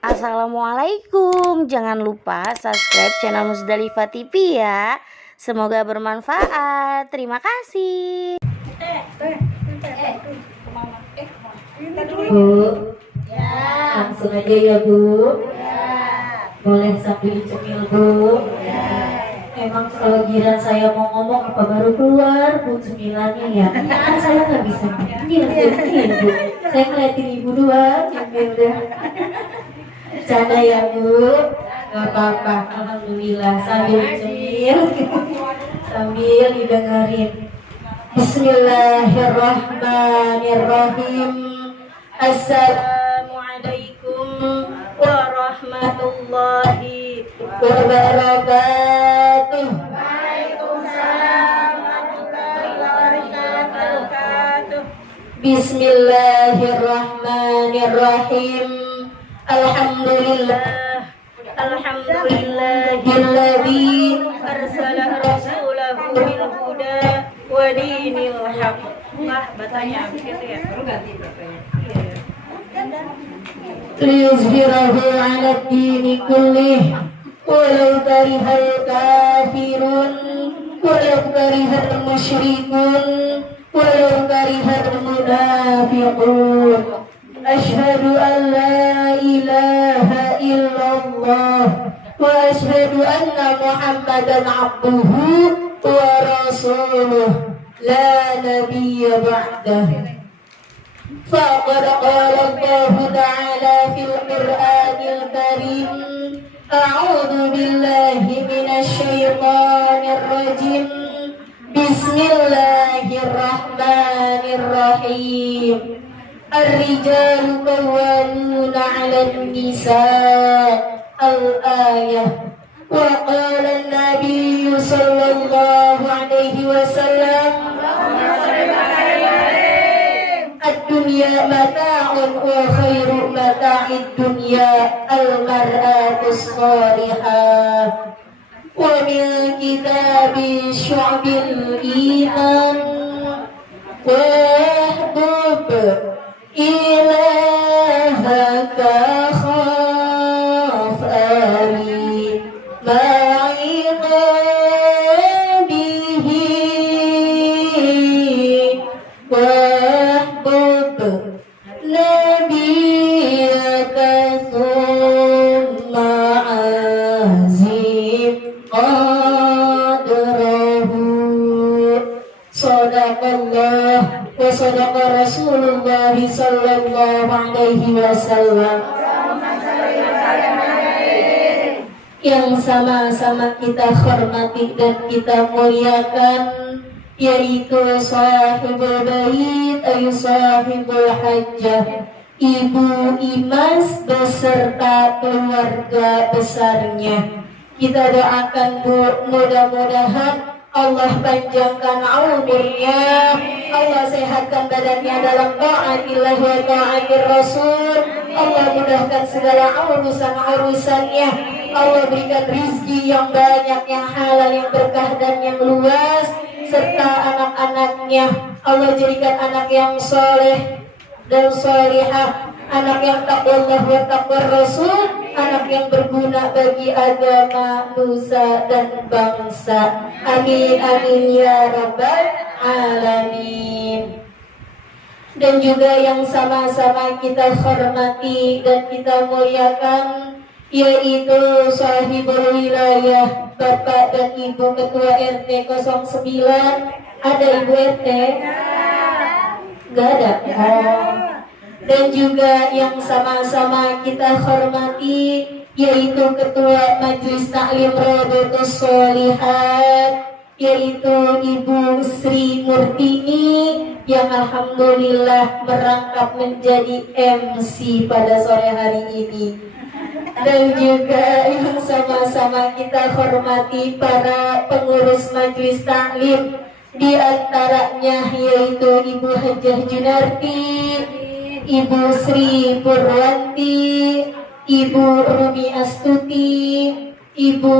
Assalamualaikum. Jangan lupa subscribe channel Musdalifah TV ya. Semoga bermanfaat. Terima kasih. Bu, langsung aja ya Bu. Boleh sambil cemil Bu. Emang kalau giliran saya mau ngomong apa baru keluar Bu cemilannya ya. Kan saya nggak bisa nyemil Bu. Saya ngeliatin Ibu doang nyemil deh. Bercanda ya Bu. Gak apa-apa. Alhamdulillah sambil cemil sambil didengerin. Bismillahirrahmanirrahim. Assalamualaikum warahmatullahi wabarakatuh. Waalaikumsalam warahmatullahi wabarakatuh. Bismillahirrahmanirrahim. Alhamdulillahilladzi arsala rasulahu bil huda wa dinil haqq. Batanya begitu ya. Baru ganti batanya. liyuzhirahu 'ala ad-dini kullih walau karihal kafirun walau karihal musyrikun walau karihal munafiqun. Asyhadu an la ilaha illallah wa asyhadu anna Muhammadan abduhu wa rasuluh la nabiyya ba'dah. فقد قال الله تعالى في القرآن الكريم أعوذ بالله من الشيطان الرجيم بسم الله الرحمن الرحيم الرجال قوامون على النساء الآية. وقال النبي صلى الله عليه وسلم الدنيا متاع وخير متاع الدنيا المرأة الصالحة. ومن كتاب شعب الإيمان واحبب إلهك خاف آلي معي به نبيك ثم عزيم قدره. صدق الله وصدق رسول الله صلى الله عليه وسلم. Yang sama-sama kita hormati dan kita muliakan yaitu sahibul bait ayu sahibul hajjah, Ibu Imas beserta keluarga besarnya. Kita doakan Bu, mudah-mudahan Allah panjangkan umurnya, Allah sehatkan badannya dalam ta'atillah wa ta'atir Rasul, Allah mudahkan segala urusan-urusannya, Allah berikan rizki yang banyak, yang halal, yang berkah dan yang luas, serta anak-anaknya Allah jadikan anak yang soleh dan solihah, anak yang taqwallah wa taqwar Rasul, anak yang berguna bagi agama, nusa dan bangsa. Amin amin ya rabbal alamin. Dan juga yang sama-sama kita hormati dan kita muliakan yaitu sahibul wilayah Bapak dan Ibu Ketua RT 09. Ada Ibu RT? Gak ada. Dan juga yang sama-sama kita hormati yaitu Ketua Majelis Taklim Rodotus Sholihat yaitu Ibu Sri Murtini yang alhamdulillah merangkap menjadi MC pada sore hari ini. Dan juga yang sama-sama kita hormati para pengurus Majelis Taklim, di antaranya yaitu Ibu Hajah Junarti, Ibu Sri Purwanti, Ibu Rumi Astuti, Ibu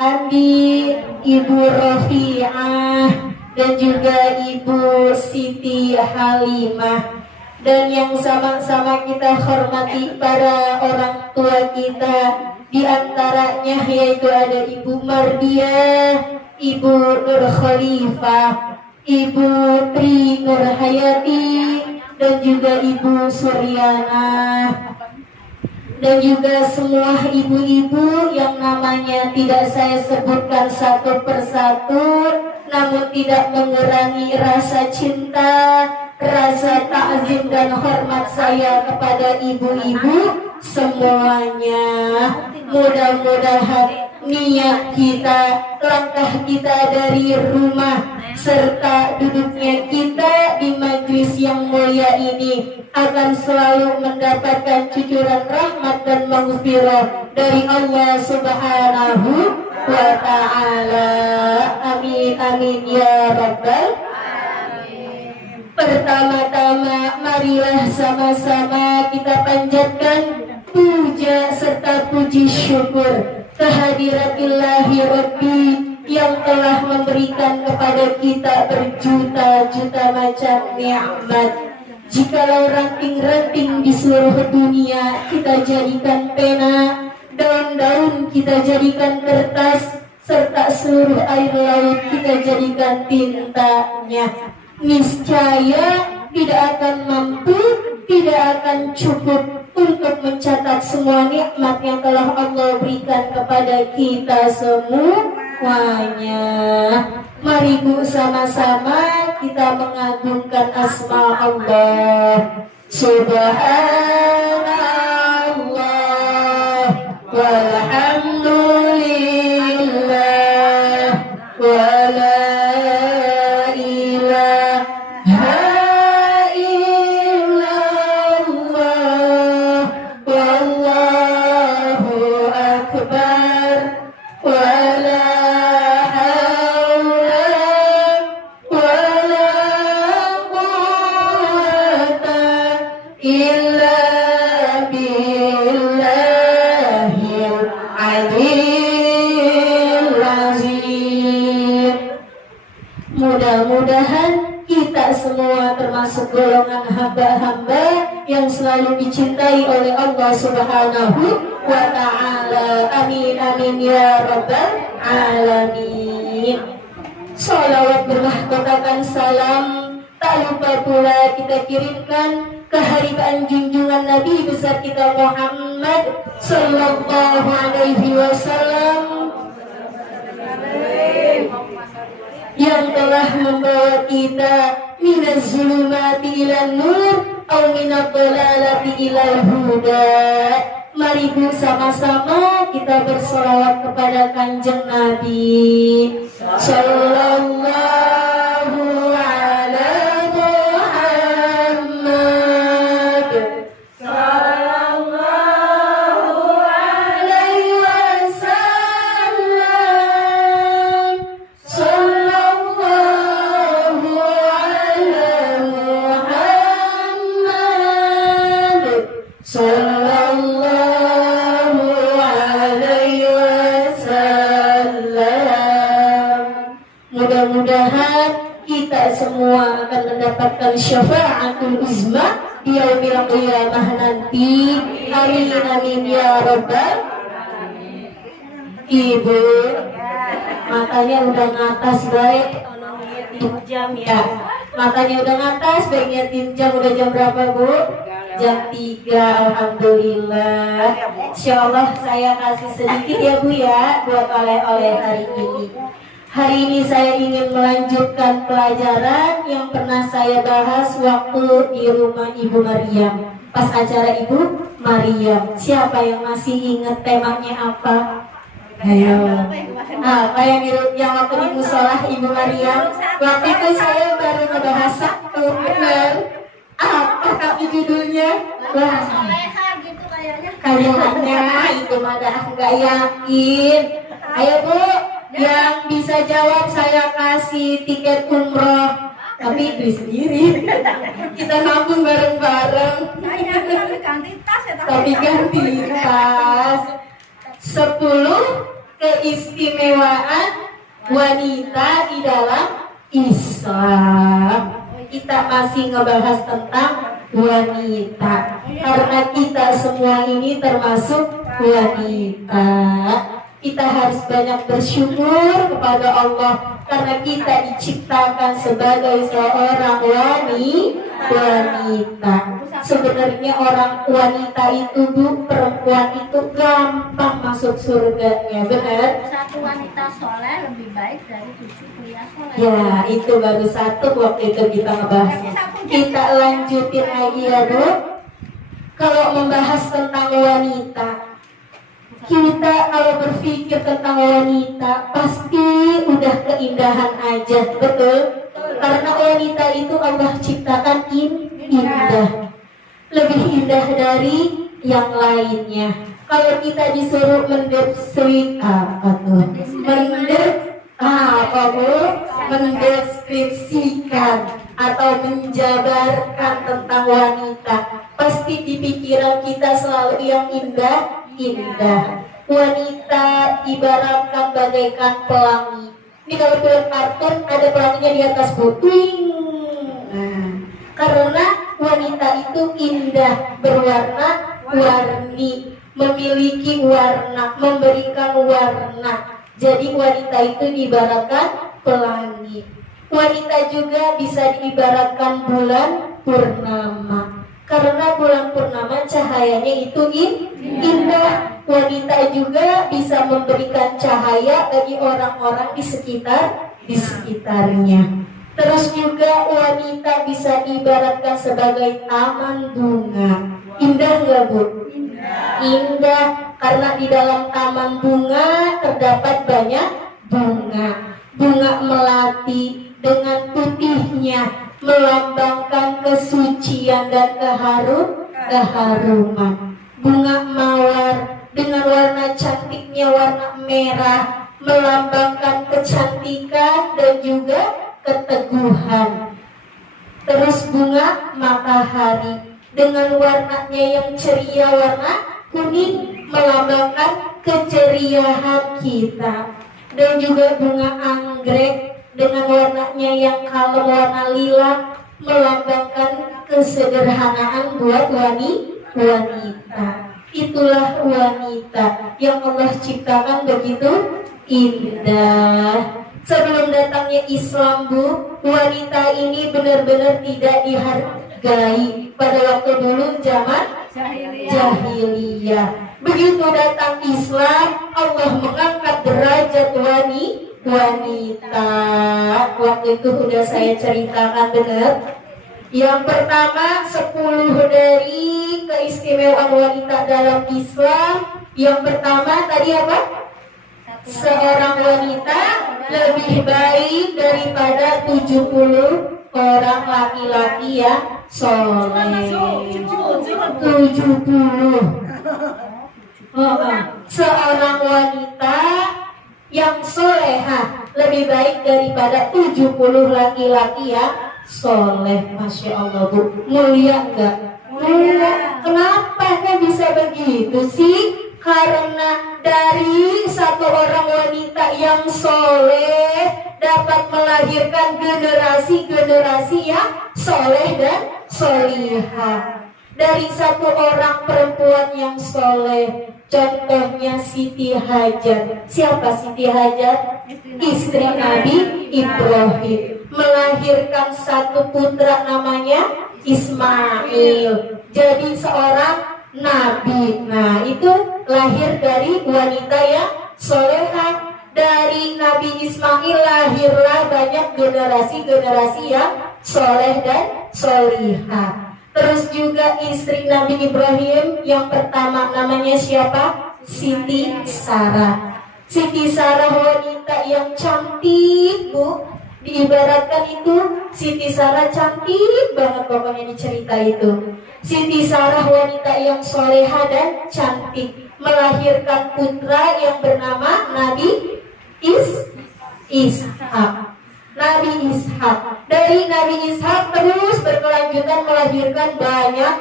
Andi, Ibu Rafi'ah, dan juga Ibu Siti Halimah. dan yang sama-sama kita hormati para orang tua kita, di antaranya yaitu ada Ibu Mardiah, Ibu Nur Khalifah, Ibu Tri Nurhayati, dan juga Ibu Suryana, dan juga semua ibu-ibu yang namanya tidak saya sebutkan satu persatu, namun tidak mengurangi rasa cinta, rasa takzim dan hormat saya kepada ibu-ibu semuanya. Mudah-mudahan niat kita, langkah kita dari rumah serta duduknya kita di majlis yang mulia ini akan selalu mendapatkan cucuran rahmat dan maghfirah dari Allah Subhanahu wa ta'ala. Amin amin ya rabbal alamin. Pertama-tama marilah sama-sama kita panjatkan puja serta puji syukur kehadiratillahir Rabbi yang telah memberikan kepada kita berjuta-juta macam nikmat. Jikalau ranting-ranting di seluruh dunia kita jadikan pena, daun-daun kita jadikan kertas, serta seluruh air laut kita jadikan tintanya, niscaya tidak akan mampu, tidak akan cukup untuk mencatat semua nikmat yang telah Allah berikan kepada kita semuanya. Mari Bu, sama-sama kita mengagungkan asma Allah. Subhanallah walhamdulillah wa la ilaha illallah wallahu akbar wa la illa billahil aliyyil azim. Mudah-mudahan kita semua termasuk golongan hamba-hamba yang selalu dicintai oleh Allah Subhanahu wa ta'ala. Amin amin ya rabbal alamin. Sholawat bermahkotakan salam tak lupa pula kita kirimkan keharibaan junjungan Nabi besar kita Muhammad sallallahu alaihi wasallam yang telah membawa kita minaz zulumati ilan nur atau minad dhalalati ilal huda. Mari Bu, sama-sama kita bersolawat kepada Kanjeng Nabi sallallahu ala Muhammad sallallahu alaihi wasallam sallallahu ala Muhammad sallallahu alaihi wasallam. Mudah-mudahan kita semua akan mendapatkan syafaatul uzma di yaumil qiyamah nanti. Amin amin ya rabbal alamin. Ibu, matanya udah ngatas baik, tolong liatin jam ya. Matanya udah ngatas, baik liatin jam. Udah jam berapa Bu? Jam 3, alhamdulillah. Insyaallah saya kasih sedikit ya Bu ya buat oleh-oleh hari ini. Hari ini saya ingin melanjutkan pelajaran yang pernah saya bahas waktu di rumah Ibu Maryam, pas acara Ibu Maryam. Siapa yang masih ingat temanya apa? Ayo. Apa yang waktu di musola Ibu Maryam? Waktu itu saya baru ngebahas satu, benar. Apa tapi judulnya? Wah, gitu kayaknya. kayaknya itu mah nggak yakin. Ayo Bu, yang bisa jawab saya kasih tiket umroh, tapi beli sendiri. Kita nabung bareng-bareng. Tapi ganti tas. 10 keistimewaan wanita di dalam Islam. Kita masih ngebahas tentang wanita. Karena kita semua ini termasuk wanita. Kita harus banyak bersyukur kepada Allah karena kita diciptakan sebagai seorang wanita. Sebenarnya orang wanita itu, Bu, perempuan itu gampang masuk surganya, benar? Satu wanita soleh lebih baik dari 7 pria soleh. Ya, itu baru satu waktu itu kita ngebahas. Kita lanjutin lagi ya, Bu. Kalau membahas tentang wanita, kita kalau berpikir tentang wanita pasti udah keindahan aja, betul? Karena wanita itu Allah ciptakan indah, lebih indah dari yang lainnya. Kalau kita disuruh mendeskripsikan atau menjabarkan tentang wanita, pasti di pikiran kita selalu yang indah. Wanita ibaratkan bagaikan pelangi. Ini kalau film kartun ada pelanginya di atas puting. Nah, karena wanita itu indah, berwarna-warni, memiliki warna, memberikan warna. Jadi wanita itu diibaratkan pelangi. Wanita juga bisa diibaratkan bulan purnama. Karena bulan purnama cahayanya itu indah. Wanita juga bisa memberikan cahaya bagi orang-orang di sekitarnya. Terus juga wanita bisa diibaratkan sebagai taman bunga. Indah nggak, Bu? Indah. Karena di dalam taman bunga terdapat banyak bunga. Bunga melati dengan putihnya melambangkan kesucian dan keharuman. Bunga mawar dengan warna cantiknya, warna merah, melambangkan kecantikan dan juga keteguhan. Terus bunga matahari dengan warnanya yang ceria, warna kuning, melambangkan keceriaan kita. Dan juga bunga anggrek dengan warnanya yang kalem, warna lila, melambangkan kesederhanaan buat wanita. Itulah wanita yang Allah ciptakan begitu indah. Sebelum datangnya Islam, Bu, wanita ini benar-benar tidak dihargai pada waktu dulu zaman jahiliyah. Begitu datang Islam, Allah mengangkat derajat wanita. Waktu itu sudah saya ceritakan, benar. Yang pertama, 10 dari keistimewaan wanita dalam Islam. Yang pertama tadi apa? Seorang wanita lebih baik daripada 70 orang laki-laki yang soleh. 70. Seorang wanita yang soleha lebih baik daripada 70 laki-laki yang soleh. Masya Allah, Bu, mulia enggak? Mulia. Kenapa kok bisa begitu sih? Karena dari satu orang wanita yang soleh dapat melahirkan generasi-generasi yang soleh dan solihah. Dari satu orang perempuan yang soleh, contohnya Siti Hajar. Siapa Siti Hajar? Istri Nabi Ibrahim. Melahirkan satu putra namanya Ismail. Jadi seorang nabi. Nah, itu lahir dari wanita yang solehah. Dari Nabi Ismail lahirlah banyak generasi-generasi yang soleh dan solihah. Terus juga istri Nabi Ibrahim yang pertama namanya siapa? Siti Sarah. Siti Sarah wanita yang cantik, Bu. Diibaratkan itu Siti Sarah cantik banget pokoknya di cerita itu. Siti Sarah wanita yang soleha dan cantik, melahirkan putra yang bernama Nabi Ishak. Nabi Ishak. Dari Nabi Ishak terus berkelanjutan melahirkan banyak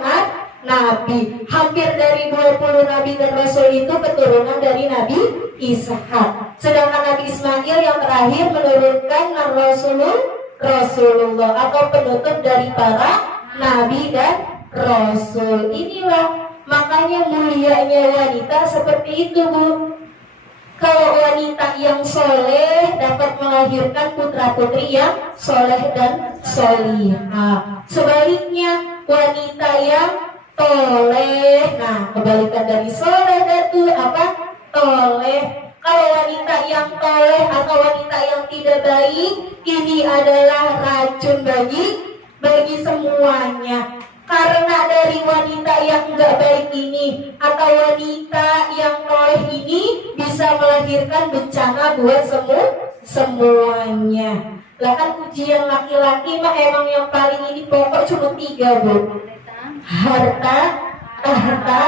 nabi. Hampir dari 20 nabi dan rasul itu keturunan dari Nabi Ishak. Sedangkan Nabi Ismail yang terakhir menurunkan Rasulullah atau penutup dari para nabi dan Rasul. Inilah makanya mulianya wanita seperti itu, Bu. Kalau wanita yang soleh dapat melahirkan putra-putri yang soleh dan solihah. Sebaliknya wanita yang toleh, nah kebalikan dari soleh itu apa? Toleh. Kalau wanita yang toleh atau wanita yang tidak baik, ini adalah racun bagi semuanya. Karena dari wanita yang enggak baik ini atau wanita yang toleh ini bisa melahirkan bencana buat semuanya. Lah kan ujian laki-laki mah emang yang paling ini pokok cuma 3, Bu. Harta, tahta,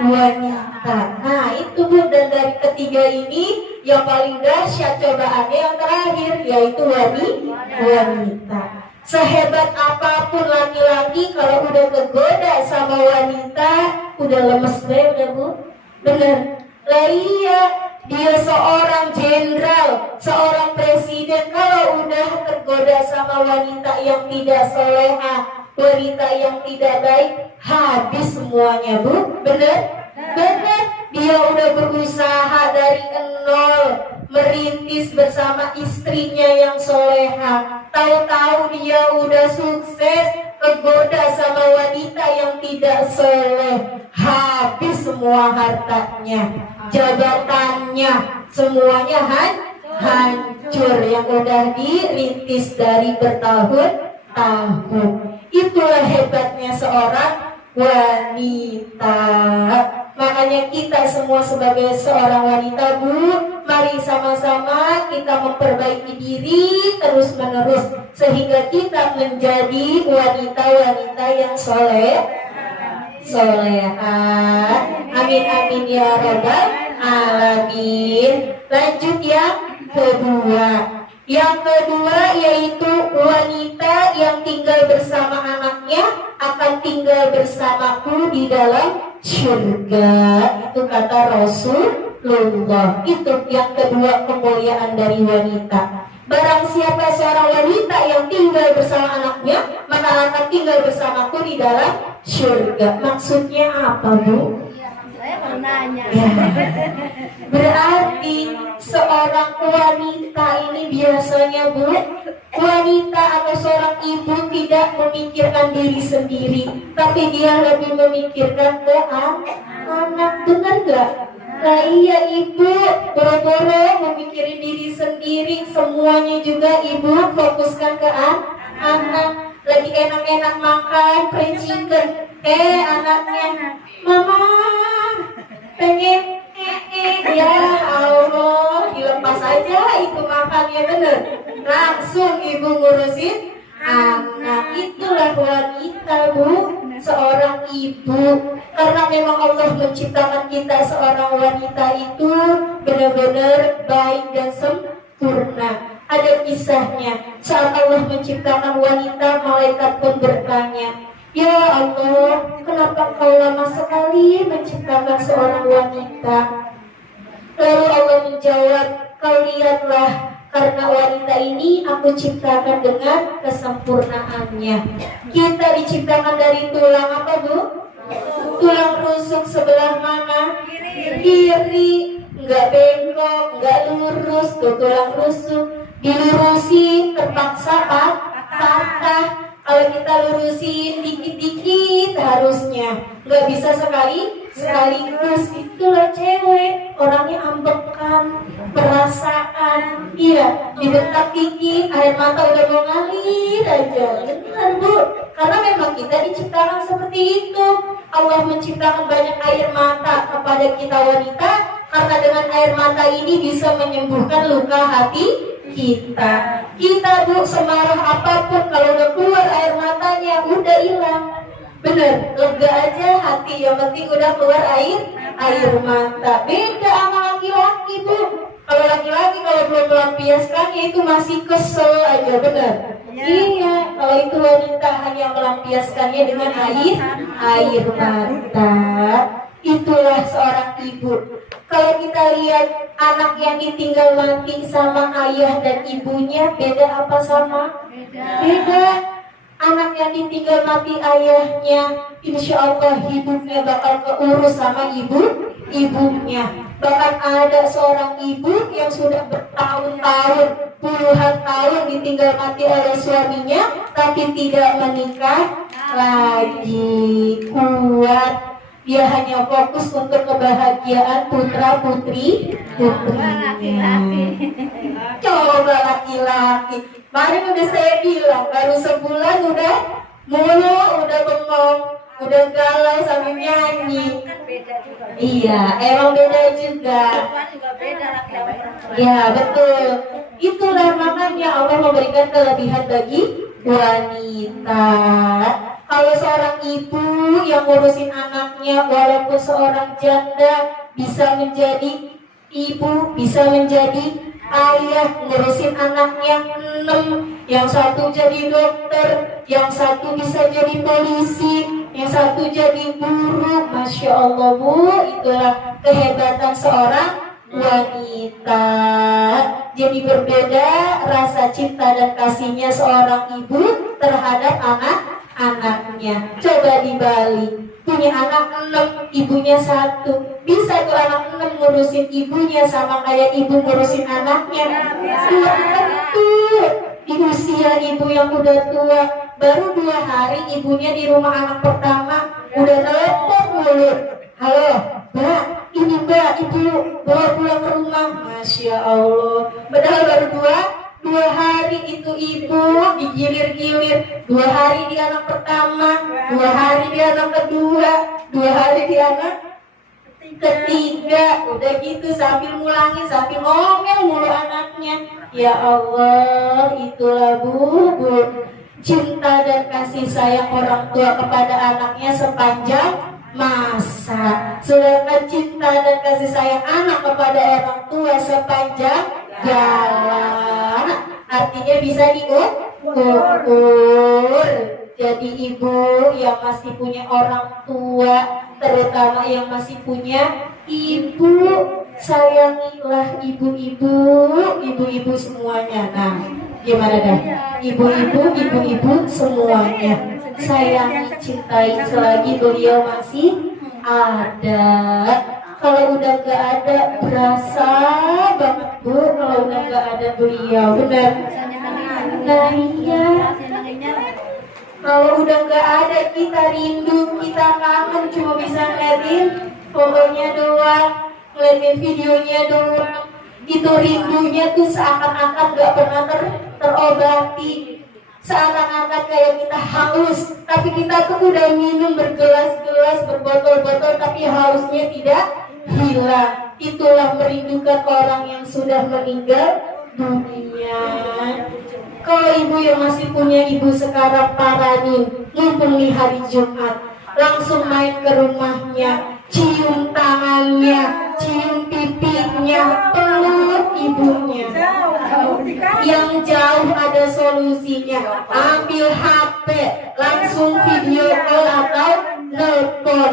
wanita. Nah itu, Bu, dan dari ketiga ini yang paling dahsyat cobaannya yang terakhir yaitu wanita. Sehebat apapun laki-laki kalau udah kegoda sama wanita udah lemes deh, udah, Bu. Bener. Lah iya, dia seorang jenderal, seorang presiden, kalau udah tergoda sama wanita yang tidak solehah, wanita yang tidak baik, habis semuanya, Bu. Bener? Bener. Dia udah berusaha dari nol, merintis bersama istrinya yang soleha. Tahu-tahu dia udah sukses, kegoda sama wanita yang tidak soleh. Habis semua hartanya, jabatannya, semuanya hancur yang udah dirintis dari bertahun-tahun. Itulah hebatnya seorang wanita. Makanya kita semua sebagai seorang wanita, Bu, mari sama-sama kita memperbaiki diri terus-menerus sehingga kita menjadi wanita-wanita yang solehah. Amin amin ya rabbal alamin. Lanjut yang kedua. Yang kedua yaitu wanita yang tinggal bersama anaknya akan tinggal bersamaku di dalam surga. Itu kata Rasulullah. Itu yang kedua kemuliaan dari wanita. Barang siapa seorang wanita yang tinggal bersama anaknya, maka akan tinggal bersamaku di dalam surga. Maksudnya apa, Bu? Saya pernahnya. Ya. Berarti seorang wanita ini biasanya, Bu, wanita atau seorang ibu tidak memikirkan diri sendiri, tapi dia lebih memikirkan ke anak. Benar gak? Nah iya, ibu boro-boro memikirin diri sendiri, semuanya juga ibu fokuskan ke anak. Lagi enak-enak makan fried chicken, anaknya, mama pengen ya Allah, dilepas aja itu makannya, bener. Langsung ibu ngurusin anak. Itulah wanita, Bu, seorang ibu. Karena memang Allah menciptakan kita seorang wanita itu benar-benar baik dan sempurna. Ada kisahnya, saat Allah menciptakan wanita, malaikat pun bertanya, ya Allah, kenapa kau lama sekali menciptakan seorang wanita? Lalu Allah menjawab, kau lihatlah, karena wanita ini aku ciptakan dengan kesempurnaannya. Kita diciptakan dari tulang apa, Bu? Tulang rusuk sebelah mana? Kiri. Enggak bengkok, enggak lurus, tuh tulang rusuk. Dilurusin terpaksa patah. Kalau kita lurusin dikit-dikit harusnya, nggak bisa sekaligus. Itulah cewek, orangnya ambekan, perasaan. Iya, dibentak dikit, air mata udah mau ngalir aja. Benar, Bu, karena memang kita diciptakan seperti itu. Allah menciptakan banyak air mata kepada kita wanita, karena dengan air mata ini bisa menyembuhkan luka hati kita. Kita, Bu, semarah apapun, kalau udah keluar air matanya udah hilang. Bener, lega aja hati, yang penting udah keluar air mata. Beda sama laki-laki, Bu. Kalau laki-laki kalau belum melampiaskannya itu masih kesel aja, bener. Iya, kalau itu wanita hanya melampiaskannya dengan air mata. Itulah seorang ibu. Kalau kita lihat anak yang ditinggal mati sama ayah dan ibunya, beda apa sama? Beda. Anak yang ditinggal mati ayahnya insya Allah hidupnya bakal keurus sama ibunya. Bahkan ada seorang ibu yang sudah bertahun-tahun, puluhan tahun ditinggal mati oleh suaminya, tapi tidak menikah lagi. Kuat, dia hanya fokus untuk kebahagiaan putra putrinya. Coba laki-laki, kemarin udah saya bilang, baru sebulan udah mulu, udah bengong, udah galau sambil nyanyi. Iya, emang beda juga. Ya betul. Itulah makanya Allah memberikan kelebihan bagi wanita. Kalau seorang ibu yang ngurusin anaknya, walaupun seorang janda, bisa menjadi ibu, bisa menjadi ayah, ngurusin anaknya 6. Yang satu jadi dokter, yang satu bisa jadi polisi, yang satu jadi guru. Masya Allah Bu, itulah kehebatan seorang wanita. Jadi berbeda rasa cinta dan kasihnya seorang ibu terhadap anak-anaknya. Coba dibalik, punya anak 6, ibunya 1. Bisa tuh anak 6 ngurusin ibunya sama kayak ibu ngurusin anaknya? Belum tentu. Di usia ibu yang udah tua, baru 2 hari ibunya di rumah anak pertama, udah telepon mulu. Halo, Mbak, ini Mbak, ibu bawa pulang ke rumah. Masya Allah. Padahal baru 2 hari itu ibu digilir-gilir. 2 hari di anak pertama, 2 hari di anak kedua, 2 hari di anak ketiga. Udah gitu sambil mulangin, sambil ngomel mulu anaknya. Ya Allah, itulah Bu, cinta dan kasih sayang orang tua kepada anaknya sepanjang masa. Sedangkan cinta dan kasih sayang anak kepada orang tua sepanjang jalan. Artinya bisa diukur. Jadi ibu yang masih punya orang tua, terutama yang masih punya ibu, sayangilah ibu-ibu semuanya. Nah, gimana dah? Ibu-ibu semuanya sayangi, cintai selagi beliau masih ada. Kalau udah gak ada, berasa banget Bu kalau udah gak ada beliau. Benar? Nah iya. Kalau udah gak ada, kita rindu, kita kangen, cuma bisa ngeliatin fotonya doang, ngeliatin videonya doang. Itu rindunya tuh seakan-akan gak pernah terobati. Seakan-akan kayak kita haus, tapi kita tuh udah minum bergelas-gelas, berbotol-botol, tapi hausnya tidak hilang. Itulah merindukan orang yang sudah meninggal dunia. Kalau ibu yang masih punya ibu sekarang, paranin, mumpung di hari Jumat, langsung main ke rumahnya, cium tangannya, cium pipinya, peluk ibunya. Yang jauh ada solusinya, ambil HP, langsung video call atau nelpon,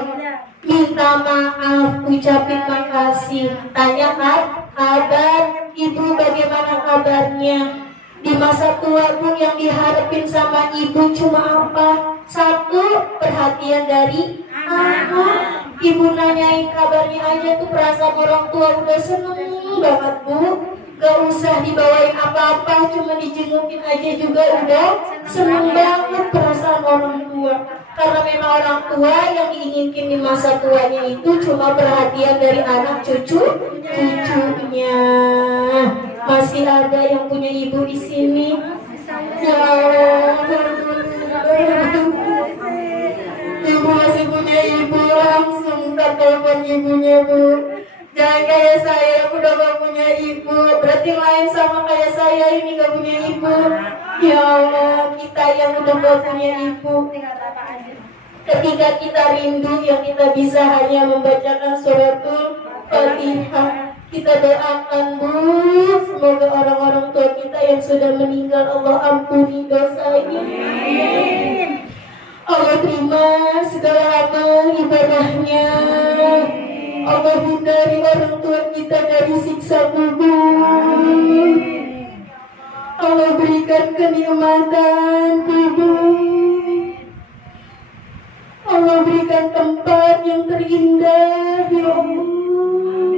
minta maaf, ucapin makasih, tanyakan kabar ibu, bagaimana kabarnya. Di masa tua pun yang diharapin sama ibu cuma apa? 1, perhatian dari anak. Ibu nanyain kabarnya aja tuh perasaan orang tua udah seneng banget Bu. Gak usah dibawain apa-apa, cuma dijengukin aja juga udah seneng banget perasaan orang tua. Karena memang orang tua yang diinginkan di masa tuanya itu cuma perhatian dari anak cucunya. Masih ada yang punya ibu di sini? Ya, ibu masih punya ibu, langsung telepon ibunya Bu. Jangan kayak saya, udah gak punya ibu. Berarti lain sama kayak saya ini gak punya ibu. Ya Allah, kita yang udah gak punya ibu, ketika kita rindu, yang kita bisa hanya membacakan suratul Fatihah. Kita doakan Bu, semoga orang-orang tua kita yang sudah meninggal Allah ampuni dosanya. Allah terima segala amal ibadahnya. Allah hindari orang tua kita dari siksa kubur. Allah berikan kenikmatan kubur. Allah berikan tempat yang terindah, ya Allah.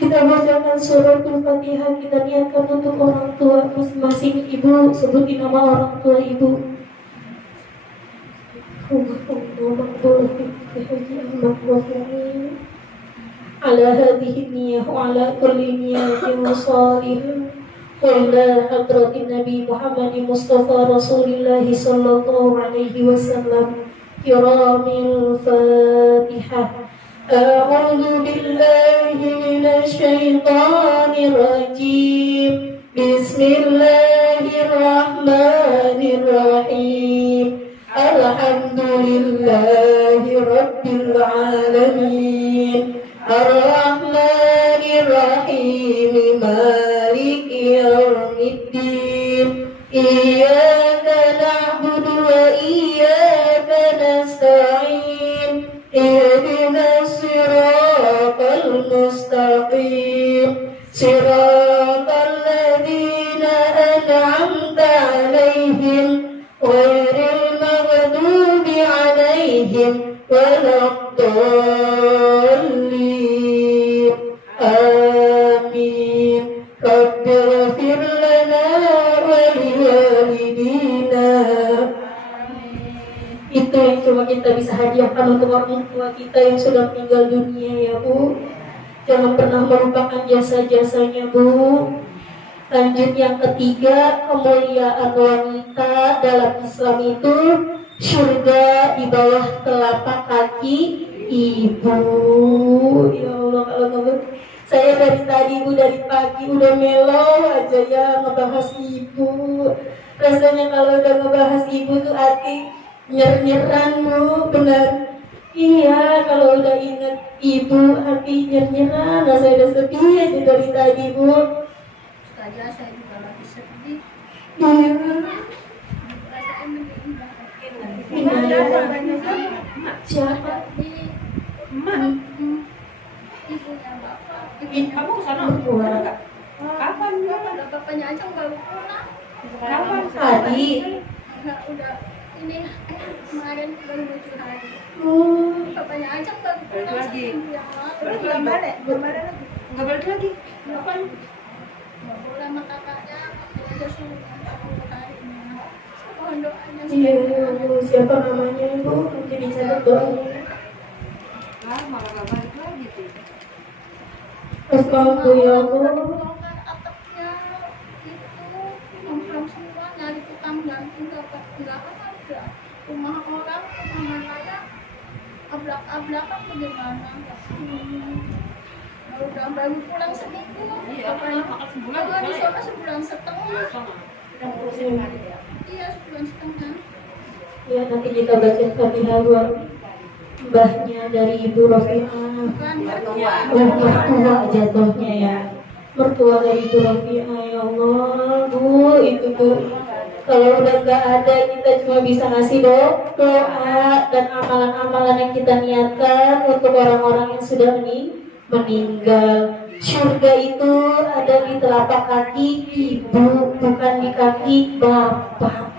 Kita bacakan suratul Fatihah, kita niatkan untuk orang tua masing-masing. Ibu, sebutin nama orang tua ibu. Ala hadhihi niyyah wa ala kulli niyyatin salihah wa ila hadratin Nabi Muhammad Mustafa Rasulillah sallallahu alaihi wasallam. Kiramil Fatihah. A'udzu billahi minasy syaithanir rajim. Bismillahirrahmanirrahim. Alhamdulillahi Rabbil Alamin. Ar-Rahmanir Rahim. Maliki Yawmiddin. Iyyaka na'budu wa iyyaka nasta'in. Ihdinas siratal mustaqim. Siratal ladzina an'amta 'alaihim ghairil maghdubi 'alaihim waladdallin. Amin. Rabbighfir lana wa liwalidina. Itu yang cuma kita bisa hadiahkan untuk orang tua kita yang sudah meninggal dunia, ya Bu. Jangan pernah melupakan jasa-jasanya, Bu. Lanjut yang ketiga, kemuliaan wanita dalam Islam itu surga di bawah telapak kaki ibu. Ya Allah, kalau kamu, saya dari tadi Bu, dari pagi udah melo aja ya ngebahas ibu. Rasanya kalau udah ngebahas ibu tuh hati nyer-nyeran Bu, benar. Iya, kalau udah inget ibu hati nyer-nyeran. Nah, saya udah sedih aja dari tadi Bu. Saja saya juga lagi sedih. Iya. Perasaan mengindah. Siapa? Ini Emak, ibunya bapak. kamu kesana? Enggak. Kapan? Udah bapaknya aja baru pulang. Kapan? Tadi. Nah, udah ini kemarin baru 7 hari. Bapaknya aja baru Balik pulang. lagi. Seminggu yang lalu. Belum balik lagi. Enggak balik lagi. Kapan? Nggak boleh sama kakaknya. Kakaknya aja suruh 10 hari ini. Mohon doanya. Iya, siapa namanya Ibu? Nanti dicatat doanya. Ah, malah enggak balik lagi tuh. Astaga ya Allah. Dibongkar atapnya itu hampir semua, nyari tukang ganti nggak ada. Rumah orang, rumah saya ablak-ablakan bagaimana? Udah baru pulang seminggu. Iya, makan sebulan Kalau di juga sana ya. sebulan setengah. Sama. Iya, sebulan setengah. Ya, nanti kita baca Fatihah buat mbahnya dari Ibu Rofi'ah. Bukan Mertua. Oh, mertua jatuhnya ya. Mertua dari Ibu Rofi'ah, ya Allah. Bu, itu Bu. Kalau udah nggak ada, kita cuma bisa ngasih doa dan amalan-amalan yang kita niatkan untuk orang-orang yang sudah meninggal. Surga itu ada di telapak kaki ibu, bukan di kaki bapak.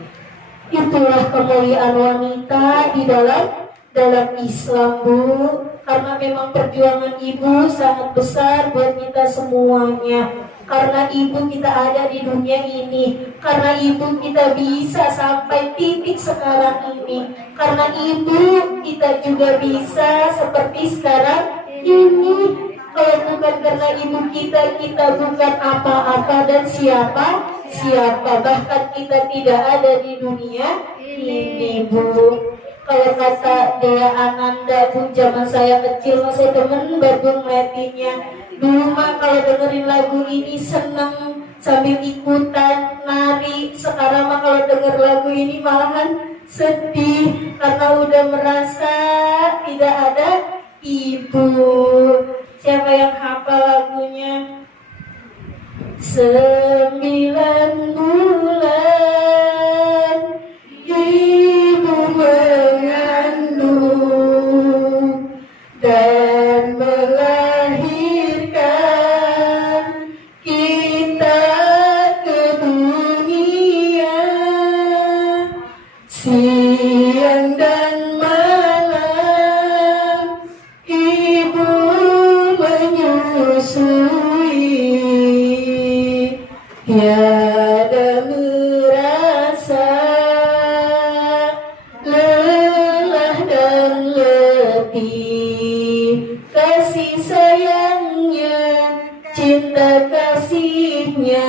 Itulah kemuliaan wanita di dalam Islam, Bu. Karena memang perjuangan ibu sangat besar buat kita semuanya. Karena ibu kita ada di dunia ini, karena ibu kita bisa sampai titik sekarang ini, karena ibu kita juga bisa seperti sekarang ini. Kalau bukan karena ibu kita, kita bukan apa-apa dan siapa, bahkan kita tidak ada di dunia ini, Bu. Kalau kata Dea Ananda, Bu, zaman saya kecil, saya temen baru ngeliatinnya. Dulu mah kalau dengerin lagu ini seneng sambil ikutan nari. Sekarang mah kalau denger lagu ini malahan sedih karena udah merasa tidak ada ibu. Siapa yang hafal lagunya? 9 bulan ibu mengandung dan melahirkan kita ke dunia. kasih sayangnya, cinta kasihnya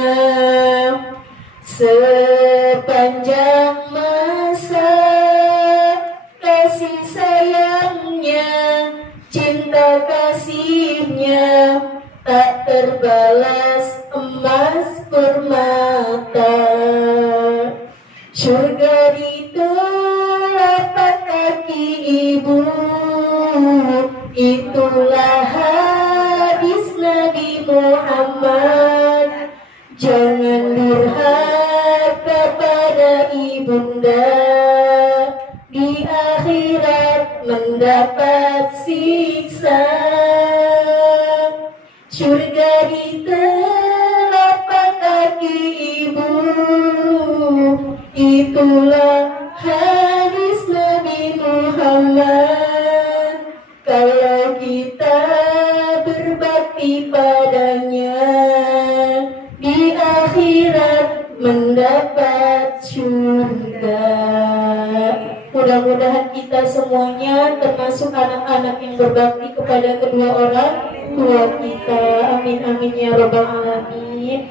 sepanjang masa. Kasih sayangnya, cinta kasihnya tak terbalas emas permata. Surga di telapak kaki ibu, itulah hadis Nabi Muhammad. Jangan durhaka pada ibunda, di akhirat mendapat siksa. Surga di telapak kaki ibu, itulah hadis Nabi Muhammad. Kalau kita berbakti padanya, di akhirat mendapat surga. Mudah-mudahan kita semuanya termasuk anak-anak yang berbakti kepada kedua orang tua kita. Amin amin ya rabbal alamin.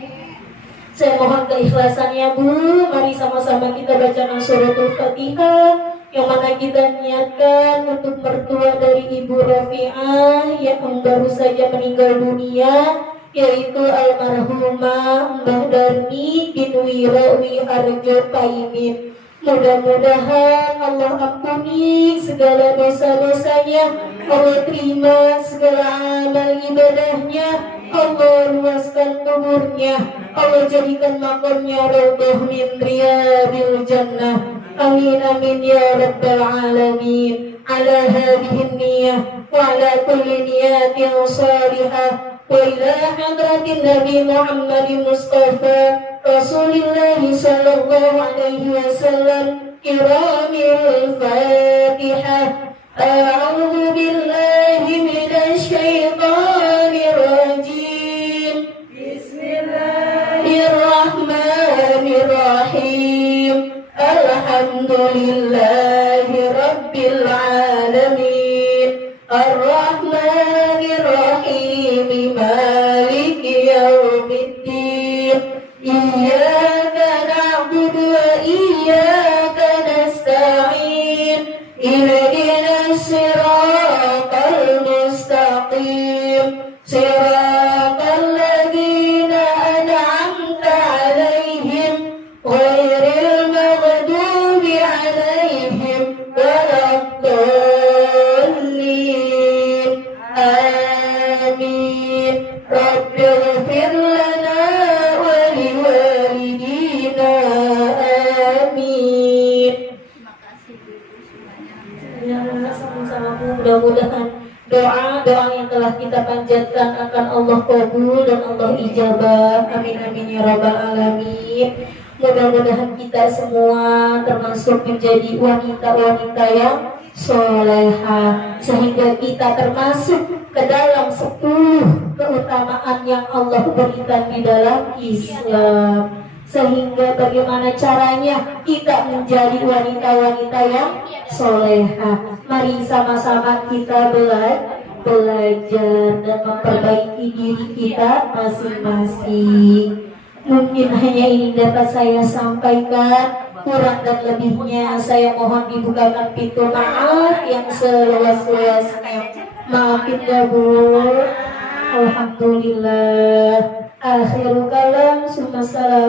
Saya mohon keikhlasannya Bu. Mari sama-sama kita bacakan suratul Fatihah, yang mana kita niatkan untuk mertua dari Ibu Rafi'ah yang baru saja meninggal dunia, yaitu almarhumah Mbah Darmi bin Wirawi Harjo Paimin. Mudah-mudahan Allah ampuni segala dosa-dosanya, Allah terima segala amal ibadahnya, Allah luaskan kuburnya, Allah jadikan makamnya raudhah min riyadil jannah. Amin amin ya rabbal alamin. Ala hadhihi niyyah wa ala kulli niyatin salihah wa ila hadratin Nabi Muhammad Mustafa Rasulullah sallallahu alaihi wasallam. Kiramil Fatihah. A'udzu billahi minasy syaithanir rajim. Bismillahirrahmanirrahim. Alhamdulillahi rabbil alamin. Ar-Rahmanir Rahim. Maliki yaumiddin. Iyyaka na'budu wa iyyaka nasta'in. Ihdinas siratal mustaqim. Siratal ladzina an'amta 'alaihim ghairil maghdubi 'alaihim waladdallin. Amin. Rabbighfir lana wa liwalidina. Amin. Ya, sama-sama Bu. Mudah-mudahan doa-doa yang telah kita panjatkan akan Allah kabul dan Allah ijabah. Amin amin ya rabbal alamin. Mudah-mudahan kita semua termasuk menjadi wanita-wanita yang solehah, sehingga kita termasuk ke dalam 10 keutamaan yang Allah berikan di dalam Islam. Sehingga bagaimana caranya kita menjadi wanita-wanita yang solehah. Mari sama-sama kita belajar dan memperbaiki diri kita masing-masing. Mungkin hanya ini dapat saya sampaikan. Kurang dan lebihnya saya mohon dibukakan pintu maaf yang seluas-luasnya. Maafin ya Bu. Alhamdulillah. Akhirul kalam. Summa salam.